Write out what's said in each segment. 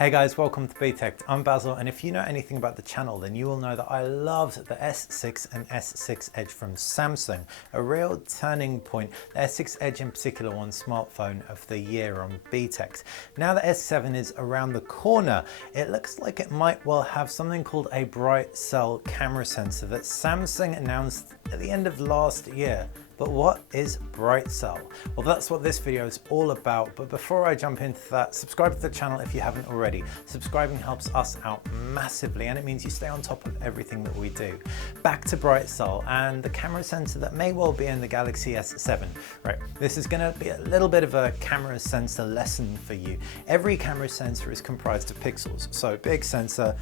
Hey guys, welcome to BTech. I'm Basil, and if you know anything about the channel, then you will know that I loved the S6 and S6 Edge from Samsung, a real turning point. The S6 Edge in particular won smartphone of the year on BTech. Now the S7 is around the corner, it looks like it might well have something called a BRITECELL camera sensor that Samsung announced at the end of last year. But what is BRITECELL? Well, that's what this video is all about. But before I jump into that, subscribe to the channel if you haven't already. Subscribing helps us out massively, and it means you stay on top of everything that we do. Back to BRITECELL and the camera sensor that may well be in the Galaxy S7. Right, this is gonna be a little bit of a camera sensor lesson for you. Every camera sensor is comprised of pixels. So big sensor,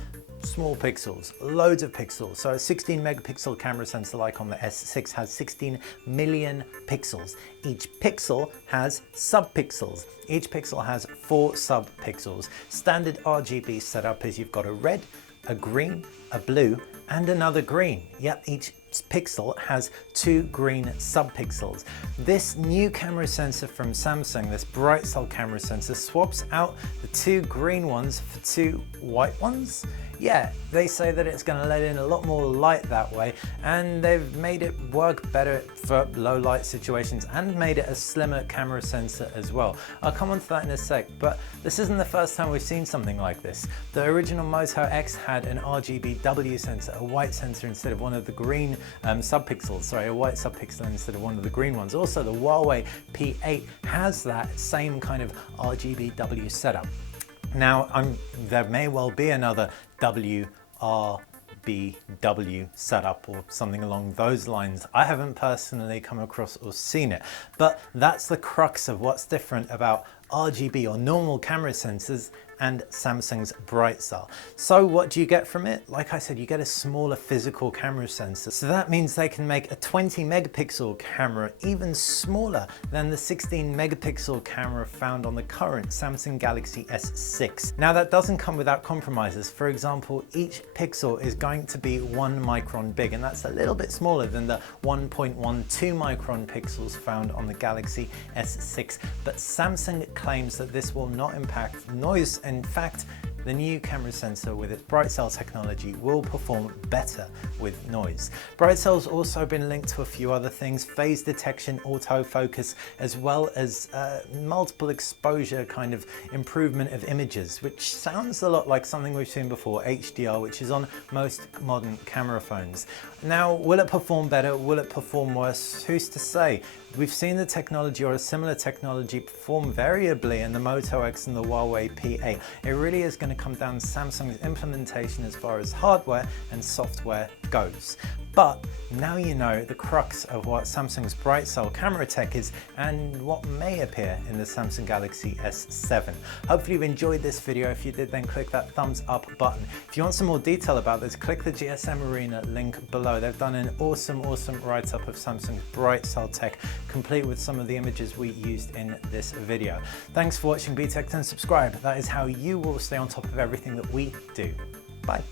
small pixels, loads of pixels. So a 16 megapixel camera sensor like on the S6 has 16 million pixels. Each pixel has sub-pixels. Each pixel has 4 sub-pixels. Standard RGB setup is you've got a red, a green, a blue, and another green. Yep, each pixel has 2 green sub-pixels. This new camera sensor from Samsung, this BRITECELL camera sensor, swaps out the 2 green ones for 2 white ones. Yeah, they say that it's going to let in a lot more light that way, and they've made it work better for low light situations and made it a slimmer camera sensor as well. I'll come on to that in a sec, but this isn't the first time we've seen something like this. The original Moto X had an RGBW sensor, a white sensor instead of one of the green sub-pixels, sorry, a white sub-pixel instead of one of the green ones. Also, the Huawei P8 has that same kind of RGBW setup. Now, there may well be another WRBW setup or something along those lines. I haven't personally come across or seen it, but that's the crux of what's different about RGB or normal camera sensors and Samsung's BRITECELL. So what do you get from it? Like I said, you get a smaller physical camera sensor. So that means they can make a 20 megapixel camera even smaller than the 16 megapixel camera found on the current Samsung Galaxy S6. Now that doesn't come without compromises. For example, each pixel is going to be 1 micron big, and that's a little bit smaller than the 1.12 micron pixels found on the Galaxy S6. But Samsung claims that this will not impact noise. In fact, the new camera sensor with its BRITECELL technology will perform better with noise. BRITECELL's also been linked to a few other things: phase detection, autofocus, as well as multiple exposure kind of improvement of images, which sounds a lot like something we've seen before, HDR, which is on most modern camera phones. Now, will it perform better? Will it perform worse? Who's to say? We've seen the technology or a similar technology perform variably in the Moto X and the Huawei P8. It really is going to come down to Samsung's implementation as far as hardware and software goes. But now you know the crux of what Samsung's BRITECELL camera tech is and what may appear in the Samsung Galaxy S7. Hopefully you've enjoyed this video. If you did, then click that thumbs up button. If you want some more detail about this, click the GSM Arena link below. They've done an awesome write-up of Samsung's BRITECELL tech, complete with some of the images we used in this video. Thanks for watching BTech, and subscribe. That is how you will stay on top of everything that we do. Bye.